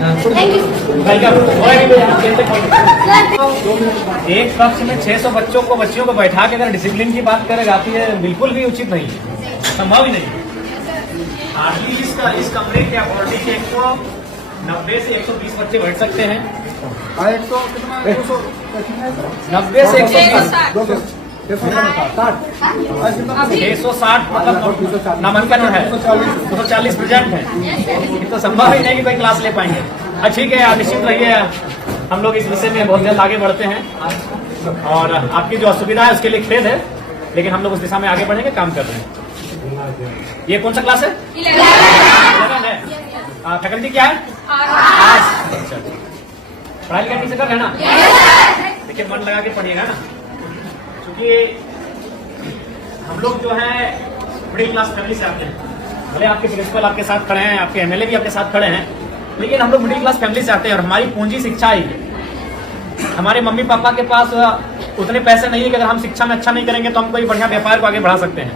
एक कक्ष में 600 बच्चियों को बैठा के अगर डिसिप्लिन की बात करें जाती है, बिल्कुल भी उचित नहीं है, संभव ही नहीं। हार्डली इस कमरे के अकॉर्डिंग 190 से 120 बच्चे बैठ सकते हैं। 90 से 120 660 मतलब नामांकन है, 240 प्रेजेंट है। ये तो संभव ही नहीं कि कोई क्लास ले पाएंगे। ठीक है, आप निश्चित रहिए, हम लोग इस विषय में बहुत जल्द आगे बढ़ते हैं और आपकी जो असुविधा है उसके लिए खेद है, लेकिन हम लोग उस दिशा में आगे बढ़ेंगे, काम कर रहे हैं। ये कौन सा क्लास है? 11 है। फैकल्टी क्या है? आर्ट्स। पढ़ाई लिखाई ठीक से कर रहे हैं ना? देखिए, मन लगा के पढ़िएगा ना, क्योंकि हम लोग जो है मिडिल क्लास फैमिली से आते हैं। भले आपके प्रिंसिपल आपके साथ खड़े हैं, आपके एमएलए भी आपके साथ खड़े हैं, लेकिन हम लोग मिडिल क्लास फैमिली से आते हैं और हमारी पूंजी शिक्षा ही है। हमारे मम्मी पापा के पास उतने पैसे नहीं है कि अगर हम शिक्षा में अच्छा नहीं करेंगे तो हम कोई बढ़िया व्यापार को आगे बढ़ा सकते हैं,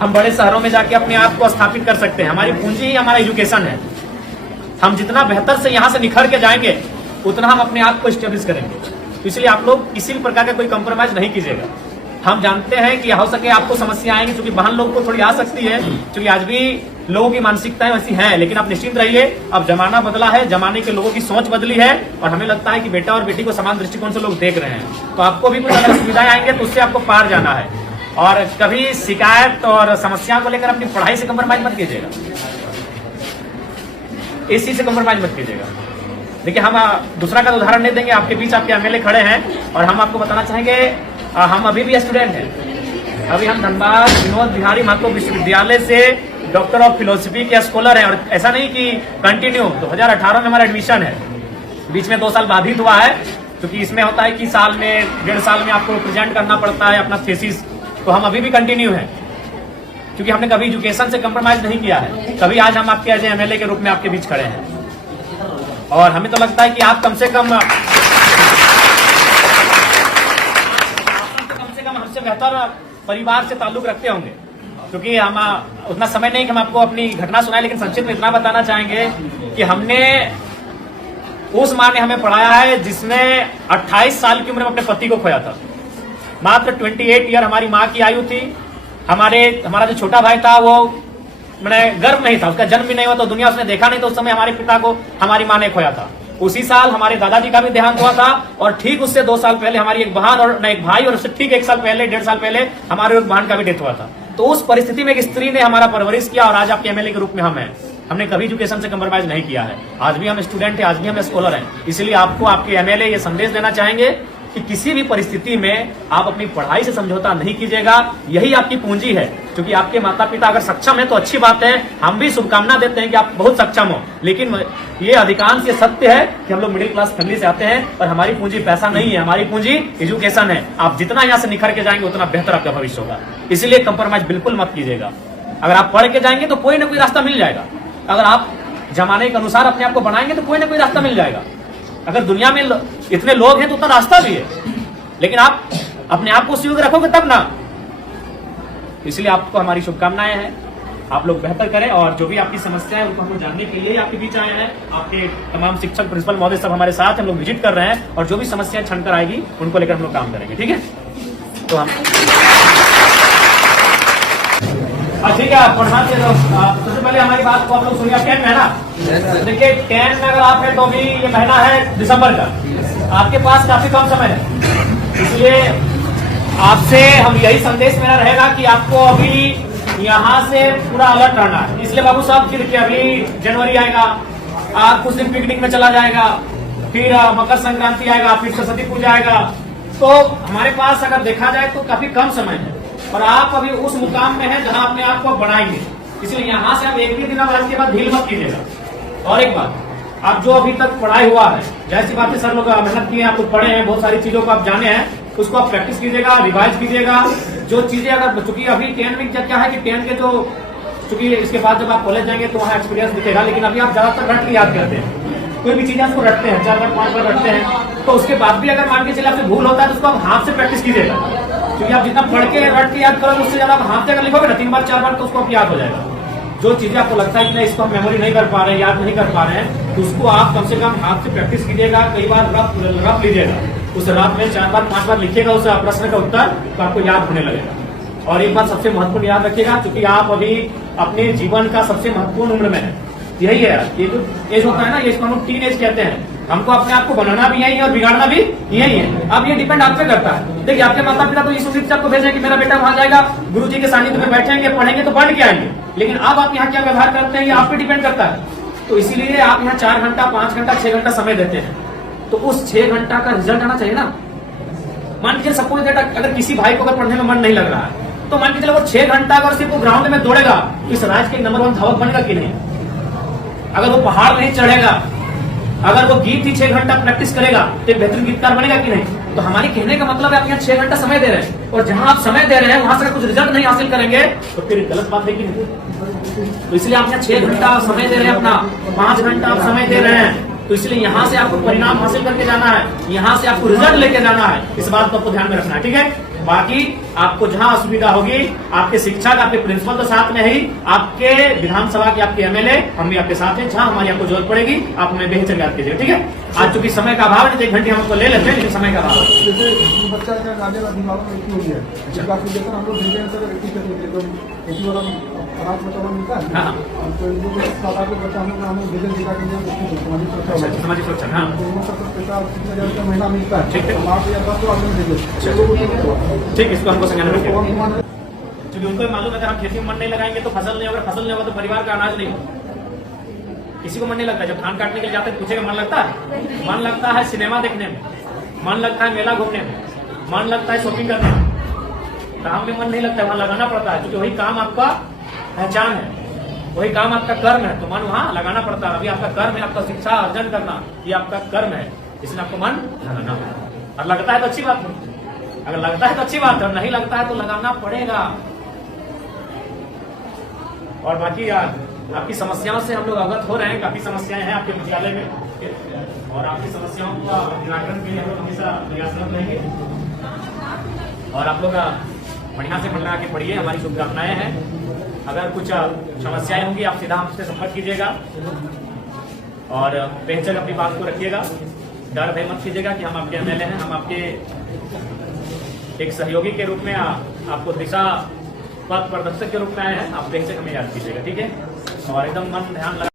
हम बड़े शहरों में जाके अपने आप को स्थापित कर सकते हैं। हमारी पूंजी ही हमारा एजुकेशन है। हम जितना बेहतर से यहाँ से निखर के जाएंगे उतना हम अपने आप को स्टेब्लिश करेंगे। इसलिए आप लोग किसी भी प्रकार का कोई कंप्रोमाइज नहीं कीजिएगा। हम जानते हैं कि हो सके आपको समस्या आएंगी, क्योंकि बहन लोगों को थोड़ी आ सकती है, क्योंकि आज भी लोगों की मानसिकताएं वैसी हैं, लेकिन आप निश्चिंत रहिए, अब जमाना बदला है, जमाने के लोगों की सोच बदली है और हमें लगता है कि बेटा और बेटी को समान दृष्टिकोण से लोग देख रहे हैं। तो आपको भी कुछ अगर सुविधाएं आएंगे तो उससे आपको पार जाना है। और कभी शिकायत और समस्या को लेकर अपनी पढ़ाई से कंप्रोमाइज मत कीजिएगा, इस चीज से कंप्रोमाइज मत कीजिएगा। देखिए, हम दूसरा का उदाहरण नहीं देंगे, आपके बीच आपके एमएलए खड़े हैं और हम आपको बताना चाहेंगे, हम अभी भी स्टूडेंट हैं। अभी हम धनबाद विनोद बिहारी महतो विश्वविद्यालय से डॉक्टर ऑफ फिलोसफी के स्कॉलर हैं। और ऐसा नहीं कि कंटिन्यू 2018 में हमारा एडमिशन है, बीच में 2 साल बाधित हुआ है, क्योंकि इसमें होता है कि साल में 1.5 साल में आपको प्रेजेंट करना पड़ता है अपना थीसिस। तो हम अभी भी कंटिन्यू हैं, क्योंकि हमने कभी एजुकेशन से कंप्रोमाइज नहीं किया है। कभी आज हम आपके एज एमएलए के रूप में आपके बीच खड़े हैं और हमें तो लगता है कि आप कम से कम हमसे बेहतर परिवार से ताल्लुक रखते होंगे, क्योंकि हम उतना समय नहीं कि हम आपको अपनी घटना सुनाए, लेकिन संक्षिप्त में इतना बताना चाहेंगे कि हमने उस माँ ने हमें पढ़ाया है जिसमें 28 साल की उम्र में अपने पति को खोया था। मात्र 28 ईयर हमारी माँ की आयु थी। हमारा जो छोटा भाई था वो मैंने गर्भ नहीं था, उसका जन्म भी नहीं हुआ, तो दुनिया उसने देखा नहीं, तो उस समय हमारे पिता को हमारी माँ ने खोया था। उसी साल हमारे दादाजी का भी देहांत हुआ था और ठीक उससे 2 साल पहले हमारी एक बहन और एक भाई, और उससे ठीक 1 साल पहले 1.5 साल पहले हमारे एक बहन का भी डेथ हुआ था। तो उस परिस्थिति में एक स्त्री ने हमारा परवरिश किया और आज आपके एमएलए के रूप में हम हैं। हमने कभी एजुकेशन से कंप्रोमाइज नहीं किया है। आज भी हम स्टूडेंट हैं, आज भी हम स्कॉलर हैं। इसलिए आपको आपके एमएलए ये संदेश देना चाहेंगे कि किसी भी परिस्थिति में आप अपनी पढ़ाई से समझौता नहीं कीजिएगा। यही आपकी पूंजी है, क्योंकि आपके माता पिता अगर सक्षम है तो अच्छी बात है, हम भी शुभकामना देते हैं कि आप बहुत सक्षम हो। लेकिन ये अधिकांश ये सत्य है कि हम लोग मिडिल क्लास फैमिली से आते हैं और हमारी पूंजी पैसा नहीं है, हमारी पूंजी एजुकेशन है। आप जितना यहाँ से निखर के जाएंगे उतना बेहतर आपका भविष्य होगा। इसलिए कंप्रोमाइज बिल्कुल मत कीजिएगा। अगर आप पढ़ के जाएंगे तो कोई ना कोई रास्ता मिल जाएगा। अगर आप जमाने के अनुसार अपने आप को बनाएंगे तो कोई ना कोई रास्ता मिल जाएगा। अगर दुनिया में इतने लोग हैं तो उतना रास्ता भी है, लेकिन आप अपने आप को उस योग्य रखोगे तब ना। इसलिए आपको हमारी शुभकामनाएं हैं, आप लोग बेहतर करें। और जो भी आपकी समस्या है उनको हम जानने के लिए आपके बीच आए हैं। आपके तमाम शिक्षक प्रिंसिपल महोदय सब हमारे साथ हम लोग विजिट कर रहे हैं और जो भी समस्याएं छनकर आएगी उनको लेकर हम लोग काम करेंगे। ठीक है, तो हम ठीक है, आप पढ़ना चाहिए। सबसे पहले हमारी बात को आप लोग सुनिए। 10 महीना, देखिए 10 में अगर आप है तो अभी ये महीना है दिसंबर का, आपके पास काफी कम समय है। इसलिए आपसे हम यही संदेश मेरा रहेगा कि आपको अभी यहाँ से पूरा अलर्ट रहना है। इसलिए बाबू साहब, देखिए अभी जनवरी आएगा, आप कुछ दिन पिकनिक में चला जाएगा, फिर मकर संक्रांति आएगा, फिर सरस्वती पूजा आएगा, तो हमारे पास अगर देखा जाए तो काफी कम समय है और आप अभी उस मुकाम में हैं जहां अपने आप को बढ़ाएंगे। इसलिए यहाँ से आप एक भी दिन के बाद ढील मत कीजिएगा। और एक बात, आप जो अभी तक पढ़ाई हुआ है, जैसी बात है सर लोग मेहनत किए हैं, आप लोग पढ़े हैं, बहुत सारी चीजों को आप जाने हैं, उसको आप प्रैक्टिस कीजिएगा, रिवाइज कीजिएगा। जो चीजें अगर, चूंकि अभी 10 में क्या है कि 10 के जो, चूंकि इसके बाद जब आप कॉलेज जाएंगे तो वहाँ एक्सपीरियंस दिखेगा, लेकिन अभी आप ज्यादातर रट के याद करते हैं, कोई भी चीजें आपको रटते हैं, 4 बार 5 बार रटते हैं, तो उसके बाद भी अगर मान के चले आपसे भूल होता है तो उसको आप हाथ से प्रैक्टिस कीजिएगा। क्योंकि आप जितना पढ़ के रट के याद करोगे उससे ज्यादा आप हाथ से अगर लिखोगे ना 3 बार 4 बार तो उसको आप याद हो जाएगा। जो चीजें आपको लगता है कि इसको हम मेमोरी नहीं कर पा रहे हैं, याद नहीं कर पा रहे हैं, तो उसको आप कम से कम हाथ से प्रैक्टिस कीजिएगा, कई बार रफ लीजिएगा, उस रात में 4 बार 5 बार लिखिएगा उस प्रश्न का उत्तर, तो आपको याद होने लगेगा। और एक बात सबसे महत्वपूर्ण याद रखिएगा, क्योंकि आप अभी अपने जीवन का सबसे महत्वपूर्ण उम्र में है, यही है ये जो एज होता है ना, ये इसको हम लोग टीन एज कहते हैं। हमको अपने आप को बनाना भी यही है और बिगाड़ना भी यही है। अब ये डिपेंड आप पे करता है। देखिए आपके माता पिता तो इस उम्मीद से आपको भेजें कि मेरा बेटा वहां जाएगा, गुरुजी के सानिध्य में बैठेंगे, पढ़ेंगे तो पढ़ के आएंगे, लेकिन अब आप यहाँ क्या व्यवहार करते हैं ये आप पे डिपेंड करता है। तो इसीलिए आप यहाँ 4 घंटा 5 घंटा 6 घंटा समय देते हैं, तो उस 6 घंटा का रिजल्ट आना चाहिए ना। मान लीजिए सपोज दैट अगर किसी भाई को अगर पढ़ने में मन नहीं लग रहा है, तो मान के चलो वो 6 घंटा अगर सिर्फ वो ग्राउंड में दौड़ेगा, इस राज्य के नंबर 1 धावक बनेगा कि नहीं? अगर वो पहाड़ नहीं चढ़ेगा, अगर वो गीत ही 6 घंटा प्रैक्टिस करेगा तो एक बेहतरीन गीतकार बनेगा कि नहीं? तो हमारे कहने का मतलब है आप यहाँ 6 घंटा समय दे रहे हैं, और जहां आप समय दे रहे हैं वहां से कुछ रिजल्ट नहीं हासिल करेंगे तो फिर गलत बात है कि नहीं? तो इसलिए आप यहाँ 6 घंटा समय दे रहे हैं, अपना 5 घंटा आप समय दे रहे हैं, तो इसलिए यहाँ से आपको परिणाम हासिल करके जाना है, यहाँ से आपको रिजल्ट लेके जाना है। इस बात को आपको ध्यान में रखना है, ठीक है? बाकी आपको जहां असुविधा होगी, आपके शिक्षक आपके प्रिंसिपल तो साथ में ही, आपके विधानसभा के आपके एमएलए हम भी आपके साथ हैं, जहां हमारी आपको जरूरत पड़ेगी आप हमें बेहतर याद कीजिए, ठीक है? आज चूंकि समय का अभाव है, 1 घंटे हम आपको ले लेते हैं, लेकिन समय का अभाव है। जैसे बच्चा का गाने का दिमाग में इतनी हुई है, जिसका एप्लीकेशन हम लोग भेजे हैं सर, एक वाला अनाज बचाना मिलता है। हाँ। तो जो सादा के बच्चा हम लोग भेजे दिखा के सामाजिक सुरक्षा, सामाजिक सुरक्षा, हाँ, तो उन सब पैसा 30,000 का महीना मिलता है। ठीक है। 8 या 10 तो आदमी भेजे, ठीक, इसको हमको संज्ञान में रखिए। तो क्योंकि उनको भी मालूम है अगर हम खेती में मन नहीं लगाएंगे तो फसल नहीं होगा, फसल नहीं होगा तो परिवार का अनाज नहीं होगा। किसी को मन नहीं लगता, जब धान काटने के लिए जाते हैं पूछेगा मन लगता है? मन लगता है सिनेमा देखने में, मन लगता है मेला घूमने में, मन लगता है शॉपिंग करने में। काम में मन नहीं लगता है, वहां लगाना पड़ता है, क्योंकि वही काम आपका पहचान है, वही काम आपका कर्म है, तो मन वहां लगाना पड़ता है। अभी आपका कर्म है, आपका शिक्षा अर्जन करना, ये आपका कर्म है, इसलिए आपको मन लगाना है। और लगता है तो अच्छी बात है, अगर लगता है तो अच्छी बात है, और नहीं लगता है तो लगाना पड़ेगा। और बाकी आपकी समस्याओं से हम लोग अवगत हो रहे हैं, काफी समस्याएं हैं आपके विद्यालय में, और आपकी समस्याओं का निराकरण के लिए हम लोग हमेशा प्रयासरत रहेंगे। और आप लोग बढ़िया से मन लगा के पढ़िए, हमारी शुभकामनाएं हैं। अगर कुछ समस्याएं होंगी आप सीधा हमसे संपर्क कीजिएगा, और बेहतर अपनी बात को रखिएगा, डर भय मत कीजिएगा कि हम आपके एमएलए हैं, हम आपके एक सहयोगी के रूप में आपको दिशा पथ प्रदर्शक के रूप में आए हैं। आप बेहतर हमें याद कीजिएगा, ठीक है? और एकदम मन ध्यान लगा